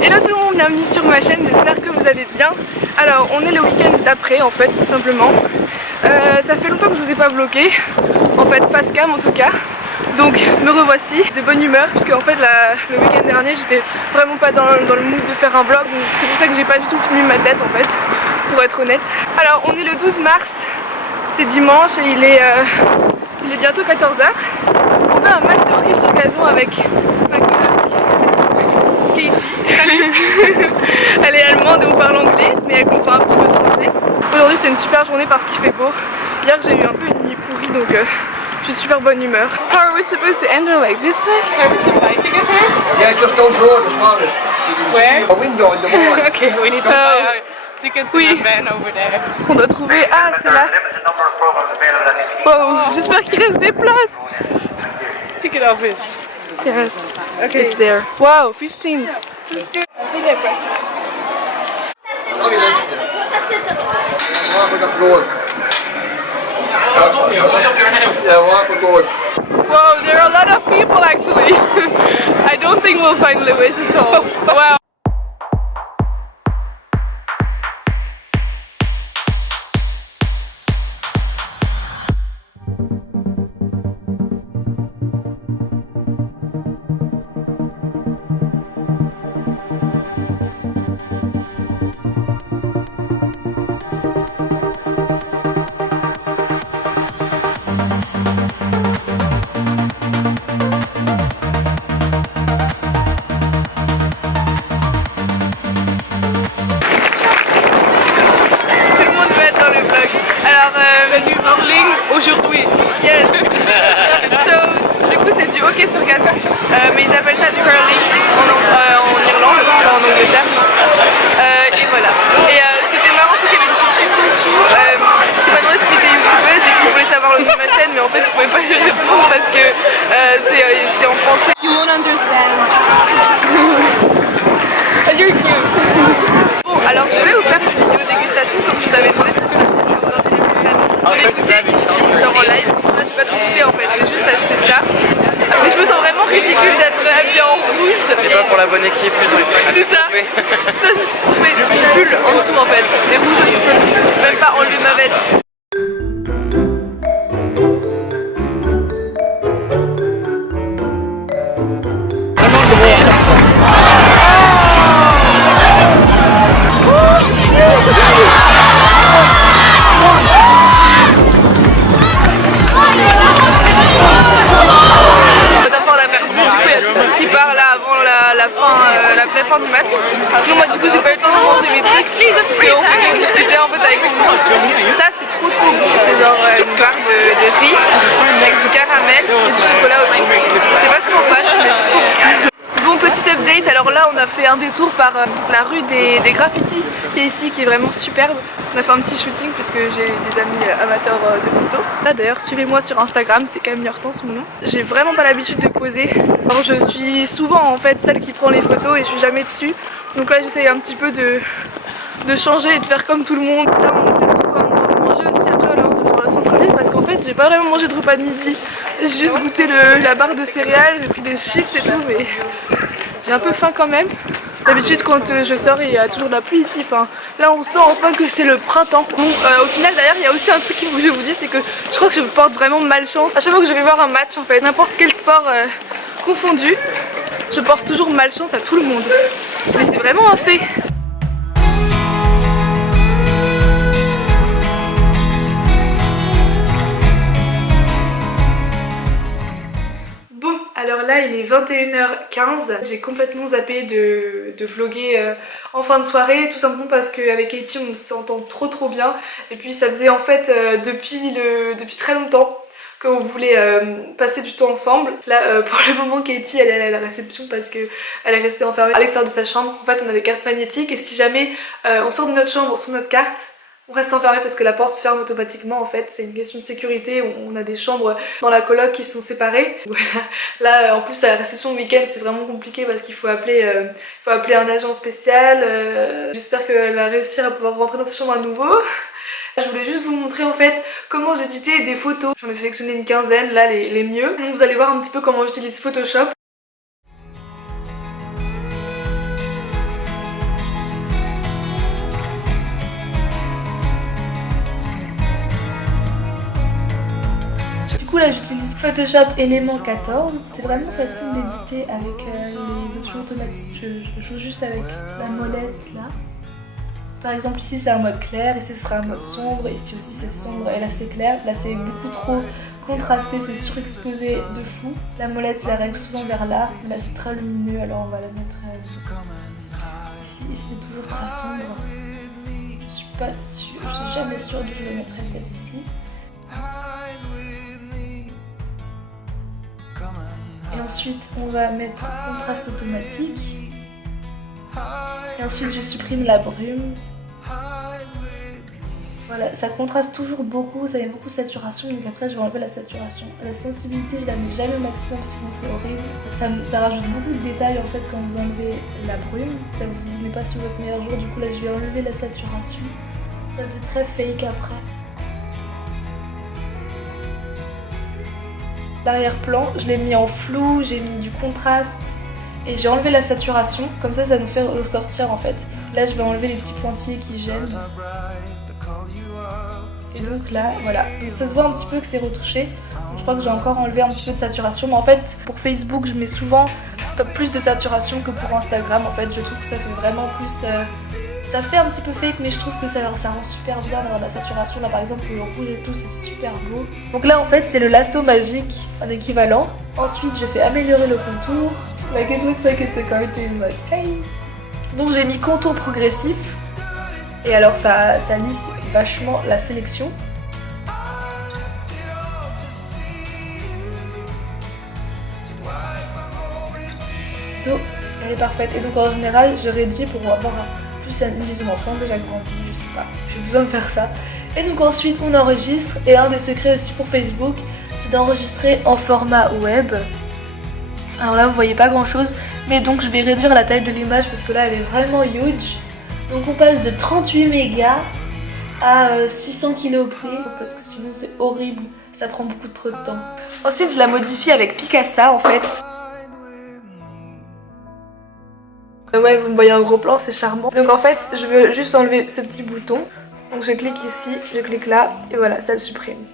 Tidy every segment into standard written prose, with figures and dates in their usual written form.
Hello tout le monde, bienvenue sur ma chaîne, j'espère que vous allez bien. Alors on est le week-end d'après en fait, tout simplement. Ça fait longtemps que je vous ai pas vlogué, en fait face cam en tout cas. Donc me revoici, de bonne humeur, parce qu'en fait le week-end dernier j'étais vraiment pas dans le mood de faire un vlog. Donc c'est pour ça que j'ai pas du tout fini ma tête en fait, pour être honnête. Alors on est le 12 mars, c'est dimanche et il est bientôt 14 h. On fait un match de hockey sur gazon avec ma collègue Katie. Elle est allemande et on parle anglais, mais elle comprend un petit peu de français. Aujourd'hui c'est une super journée parce qu'il fait beau. Hier j'ai eu un peu une nuit pourrie donc je suis de super bonne humeur. How are we supposed to enter, like this way? Can we some buy tickets here? Yeah, just down the road, the smallest. Where? A window in the morning. Okay, we need to buy our tickets in the van over there. On doit trouver... Ah, c'est là. Wow, j'espère qu'il reste des places. Ticket office. Yes, Okay. it's there. Wow, 15. I think I pressed it. Oh, we got the road. Yeah, we're off the road. Wow, there are a lot of people actually. I don't think we'll find Lewis at all. Wow. C'est du hurling aujourd'hui. Yes. So, du coup c'est du hockey sur gazon, mais ils appellent ça du hurling en Irlande, enfin en Angleterre. Et voilà. Et c'était marrant, c'est qu'il y avait une petite fille trop chou qui m'a demandé si j'étais youtubeuse et qui voulait savoir le nom de ma chaîne, mais en fait je pouvais pas lui répondre parce que c'est en français. You won't understand. You're cute. Bon, alors je voulais vous faire une vidéo dégustation comme je vous avais demandé sur Snapchat. Je l'ai goûté ici, genre en live. Moi j'ai pas tout goûté en fait, j'ai juste acheté ça. Mais je me sens vraiment ridicule d'être habillée en rouge. Et pas pour la bonne équipe que j'aurais pas. C'est ça. Ça je me suis trompée. Des pulls en dessous en fait. Et rouge aussi. Même pas enlever ma veste. La vraie fin du match. Sinon moi du coup j'ai pas eu le temps de manger mes trucs parce qu'on fait que discuter en fait avec tout le monde. Ça c'est trop bon, c'est genre une barre de riz avec du caramel et du chocolat au-dessus. C'est vachement fat mais c'est trop bon. Bon, petit update, alors là on a fait un détour par la rue des graffitis qui est ici, qui est vraiment superbe. On a fait un petit shooting puisque j'ai des amis amateurs de photos. Là d'ailleurs suivez-moi sur Instagram, c'est Camille Hortense mon nom. J'ai vraiment pas l'habitude de poser. Alors je suis souvent en fait celle qui prend les photos et je suis jamais dessus. Donc là j'essaye un petit peu de changer et de faire comme tout le monde. Là on essaie de trouver un endroit pour manger aussi, après là on se prend le centre-ville parce qu'en fait j'ai pas vraiment mangé de repas de midi. J'ai juste goûté la barre de céréales, j'ai pris des chips et tout mais j'ai un peu faim quand même. D'habitude quand je sors il y a toujours de la pluie ici, enfin là on sent enfin que c'est le printemps. Bon au final d'ailleurs il y a aussi un truc qu'il faut que je vous dise, c'est que je crois que je porte vraiment malchance. À chaque fois que je vais voir un match en fait, n'importe quel sport confondu, je porte toujours malchance à tout le monde. Mais c'est vraiment un fait. Alors là il est 21h15, j'ai complètement zappé de vlogger en fin de soirée, tout simplement parce qu'avec Katie on s'entend trop bien. Et puis ça faisait en fait depuis très longtemps qu'on voulait passer du temps ensemble. Là pour le moment Katie elle est à la réception parce qu'elle est restée enfermée à l'extérieur de sa chambre. En fait on a des cartes magnétiques et si jamais on sort de notre chambre sur notre carte, on reste enfermé parce que la porte se ferme automatiquement en fait, c'est une question de sécurité, on a des chambres dans la coloc qui sont séparées. Voilà. Là en plus à la réception le week-end c'est vraiment compliqué parce qu'il faut appeler un agent spécial. J'espère qu'elle va réussir à pouvoir rentrer dans sa chambre à nouveau. Je voulais juste vous montrer en fait comment j'éditais des photos. J'en ai sélectionné une quinzaine, là les mieux. Donc vous allez voir un petit peu comment j'utilise Photoshop. là j'utilise Photoshop Element 14. C'est vraiment facile d'éditer avec les options automatiques. Je joue juste avec la molette là. Par exemple ici c'est un mode clair, ici ce sera un mode sombre, ici aussi c'est sombre et là c'est clair. Là c'est beaucoup trop contrasté, c'est surexposé de fou. La molette je la règle souvent vers là, là c'est très lumineux alors on va la mettre ici c'est toujours très sombre. Je suis pas sûre, je suis jamais sûre de je le mettrai peut-être ici. Et ensuite on va mettre contraste automatique. Et ensuite je supprime la brume. Voilà, ça contraste toujours beaucoup, ça met beaucoup de saturation, donc après je vais enlever la saturation. La sensibilité je la mets jamais au maximum sinon c'est horrible. Ça rajoute beaucoup de détails en fait quand vous enlevez la brume, ça vous met pas sur votre meilleur jour, du coup là je vais enlever la saturation. Ça fait très fake après. L'arrière-plan, je l'ai mis en flou, j'ai mis du contraste et j'ai enlevé la saturation, comme ça nous fait ressortir en fait. Là je vais enlever les petits pointillés qui gênent. Et donc là, voilà. Donc ça se voit un petit peu que c'est retouché. Je crois que j'ai encore enlevé un petit peu de saturation. Mais en fait, pour Facebook, je mets souvent plus de saturation que pour Instagram. En fait, je trouve que ça fait vraiment plus... ça fait un petit peu fake, mais je trouve que ça rend super bien d'avoir de la saturation. Là, par exemple, le rouge et tout, c'est super beau. Donc là, en fait, c'est le lasso magique, un équivalent. Ensuite, je fais améliorer le contour. Like it looks like it's a cartoon, like hey. Donc j'ai mis contour progressif. Et alors ça lisse vachement la sélection. Donc elle est parfaite. Et donc en général je réduis pour avoir plus une vision d'ensemble, j'agrandis, je sais pas, j'ai besoin de faire ça. Et donc ensuite on enregistre. Et un des secrets aussi pour Facebook, c'est d'enregistrer en format web. Alors là vous voyez pas grand chose, mais donc je vais réduire la taille de l'image parce que là elle est vraiment huge. Donc on passe de 38 mégas à 600 kilooctets parce que sinon c'est horrible, ça prend beaucoup trop de temps. Ensuite je la modifie avec Picasa en fait. Ouais, vous me voyez en gros plan, c'est charmant. Donc en fait je veux juste enlever ce petit bouton. Donc je clique ici, je clique là et voilà, ça le supprime.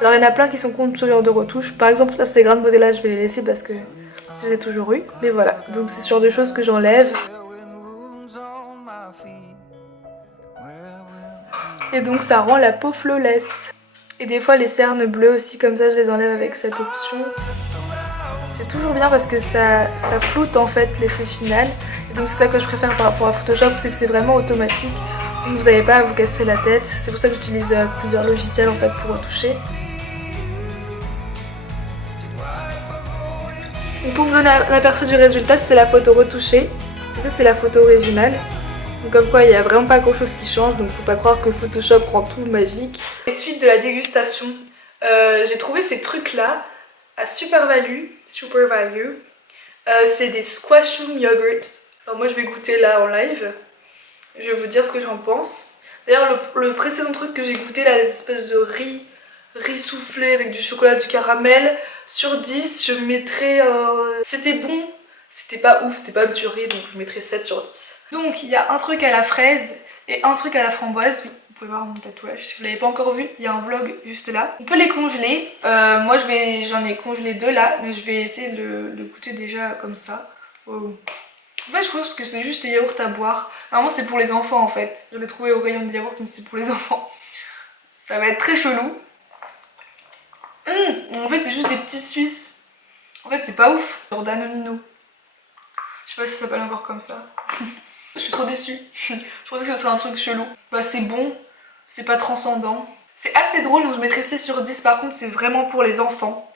Alors il y en a plein qui sont contre ce genre de retouches. Par exemple là ces grains de beauté là je vais les laisser parce que je les ai toujours eu. Mais voilà, donc c'est sur des choses que j'enlève. Et donc ça rend la peau flawless. Et des fois les cernes bleues aussi, comme ça je les enlève avec cette option. C'est toujours bien parce que ça floute en fait l'effet final. Et donc c'est ça que je préfère par rapport à Photoshop, c'est que c'est vraiment automatique. Donc vous n'avez pas à vous casser la tête. C'est pour ça que j'utilise plusieurs logiciels en fait pour retoucher. Donc pour vous donner un aperçu du résultat, c'est la photo retouchée. Et ça c'est la photo originale. Donc comme quoi il n'y a vraiment pas grand chose qui change, donc faut pas croire que Photoshop rend tout magique. Et suite de la dégustation, j'ai trouvé ces trucs là à super value. C'est des squashum yogurts. Alors moi je vais goûter là en live, je vais vous dire ce que j'en pense. D'ailleurs le précédent truc que j'ai goûté là, les espèces de riz soufflé avec du chocolat, du caramel, sur 10 je mettrais... c'était bon, c'était pas ouf, c'était pas du riz, donc je mettrais 7 sur 10. Donc il y a un truc à la fraise et un truc à la framboise. Oui, vous pouvez voir mon tatouage, si vous l'avez pas encore vu, il y a un vlog juste là. On peut les congeler, moi j'en ai congelé 2 là, mais je vais essayer de le goûter déjà comme ça. Wow. En fait je trouve que c'est juste des yaourts à boire. Normalement c'est pour les enfants en fait, je l'ai trouvé au rayon de yaourt mais c'est pour les enfants. Ça va être très chelou. En fait c'est juste des petits Suisses. En fait c'est pas ouf, genre Danonino. Je sais pas si ça s'appelle encore comme ça. Je suis trop déçue. Je pensais que ce serait un truc chelou. Bah c'est bon, c'est pas transcendant. C'est assez drôle, donc je mettrais 6 sur 10. Par contre c'est vraiment pour les enfants.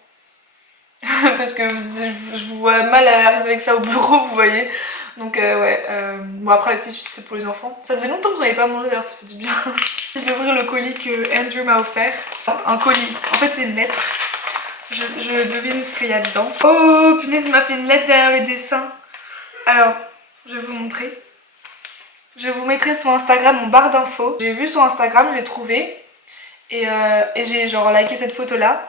Parce que je vous vois mal arriver avec ça au bureau, vous voyez. Donc ouais, bon après les petits Suisses c'est pour les enfants. Ça faisait longtemps que j'en avais pas mangé d'ailleurs, ça fait du bien. Je vais ouvrir le colis que Andrew m'a offert. Un colis, en fait c'est une lettre. Je devine ce qu'il y a dedans. Oh punaise, il m'a fait une lettre derrière le dessin. Alors, je vais vous montrer. Je vous mettrai sur Instagram mon barre d'infos. J'ai vu sur Instagram, je l'ai trouvé. Et j'ai genre liké cette photo là.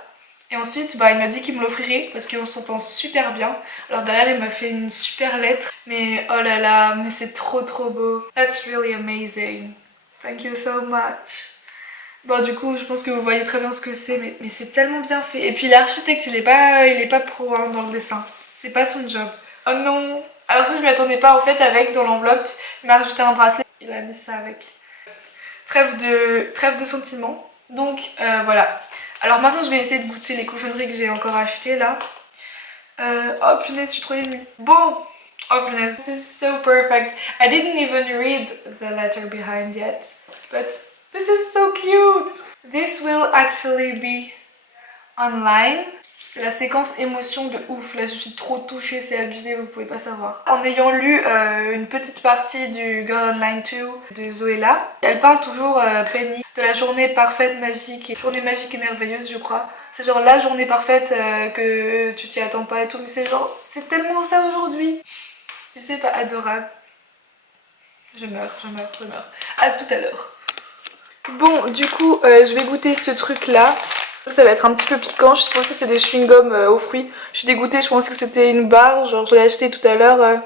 Et ensuite, bah, il m'a dit qu'il me l'offrirait parce qu'on s'entend super bien. Alors derrière, il m'a fait une super lettre. Mais oh là là, mais c'est trop beau. That's really amazing. Thank you so much. Bon du coup je pense que vous voyez très bien ce que c'est, mais c'est tellement bien fait. Et puis l'architecte il est pas pro hein, dans le dessin, c'est pas son job. Oh non. Alors ça je m'y attendais pas en fait, avec dans l'enveloppe il m'a rajouté un bracelet, il a mis ça avec. Trêve de sentiments. Donc voilà. Alors maintenant je vais essayer de goûter les cochonneries que j'ai encore achetées là. Oh punaise, je suis trop émue. Bon, oh punaise, this is so perfect. I didn't even read the letter behind yet, but this is so cute. This will actually be online. C'est la séquence émotion de ouf, là je suis trop touchée, c'est abusé, vous pouvez pas savoir. En ayant lu une petite partie du Girl Online 2 de Zoéla, elle parle toujours, Penny, de la journée parfaite, magique, journée magique et merveilleuse je crois. C'est genre la journée parfaite que tu t'y attends pas et tout, mais c'est genre, c'est tellement ça aujourd'hui. Si c'est pas adorable, je meurs. À tout à l'heure. Bon, du coup, je vais goûter ce truc là. Ça va être un petit peu piquant, je pensais que c'était des chewing-gums aux fruits. Je suis dégoûtée, je pensais que c'était une barre, genre je l'ai acheté tout à l'heure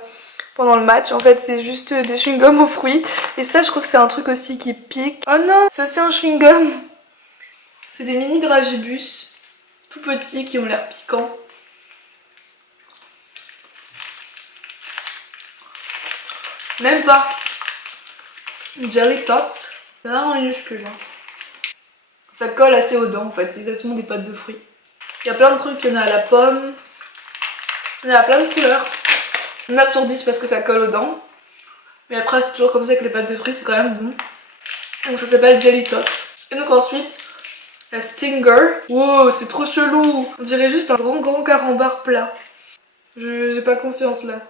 pendant le match. En fait c'est juste des chewing-gums aux fruits. Et ça je crois que c'est un truc aussi qui pique. Oh non, c'est aussi un chewing-gum. C'est des mini dragibus, tout petits qui ont l'air piquants. Même pas. Jelly Tots, c'est vraiment minuscule. Ça colle assez aux dents en fait, c'est exactement des pâtes de fruits. Il y a plein de trucs, il y en a à la pomme, il y en a plein de couleurs. 9 sur 10 parce que ça colle aux dents. Mais après c'est toujours comme ça que les pâtes de fruits, c'est quand même bon. Donc ça s'appelle Jelly Tots. Et donc ensuite, la Stinger. Wow, c'est trop chelou. On dirait juste un grand carambar plat. J'ai pas confiance là.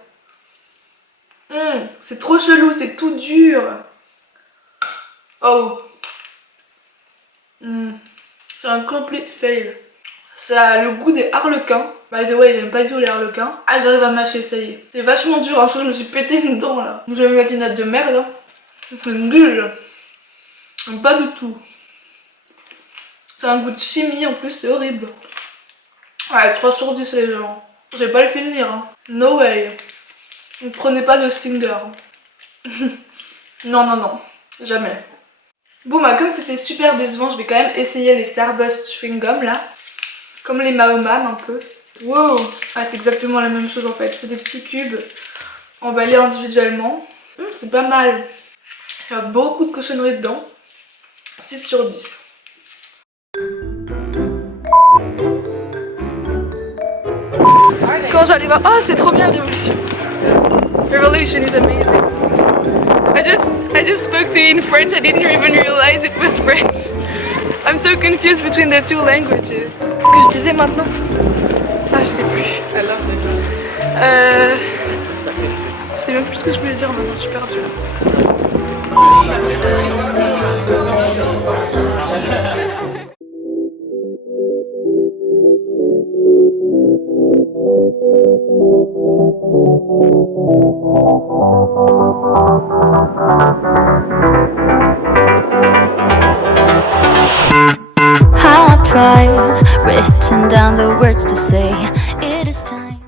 C'est trop chelou, c'est tout dur. Oh. C'est un complete fail. Ça a le goût des harlequins. By the way, j'aime pas du tout les harlequins. Ah, j'arrive à mâcher, ça y est. C'est vachement dur, hein. Je me suis pété une dent là. Je vais me mettre une note de merde. Hein. C'est nul. Pas du tout. C'est un goût de chimie en plus, c'est horrible. Ouais, 3 sur 10 les gens. Je vais pas le finir. Hein. No way. Ne prenez pas de Stinger. Non. Jamais. Bon bah comme c'était super décevant, je vais quand même essayer les Starburst Chewing Gum là. Comme les Mahomam un peu. Wow. Ah, c'est exactement la même chose en fait. C'est des petits cubes emballés individuellement. C'est pas mal. Il y a beaucoup de cochonneries dedans. 6 sur 10. Quand j'allais voir... Ah, c'est trop bien Revolution. Revolution is amazing. I just spoke to you in French, I didn't even realize it was French. I'm so confused between the two languages. Qu'est-ce que je disais maintenant? Ah, je sais plus. I love this. Je sais même plus ce que je voulais dire maintenant, je suis perdue là. I've tried, written down the words to say. It is time.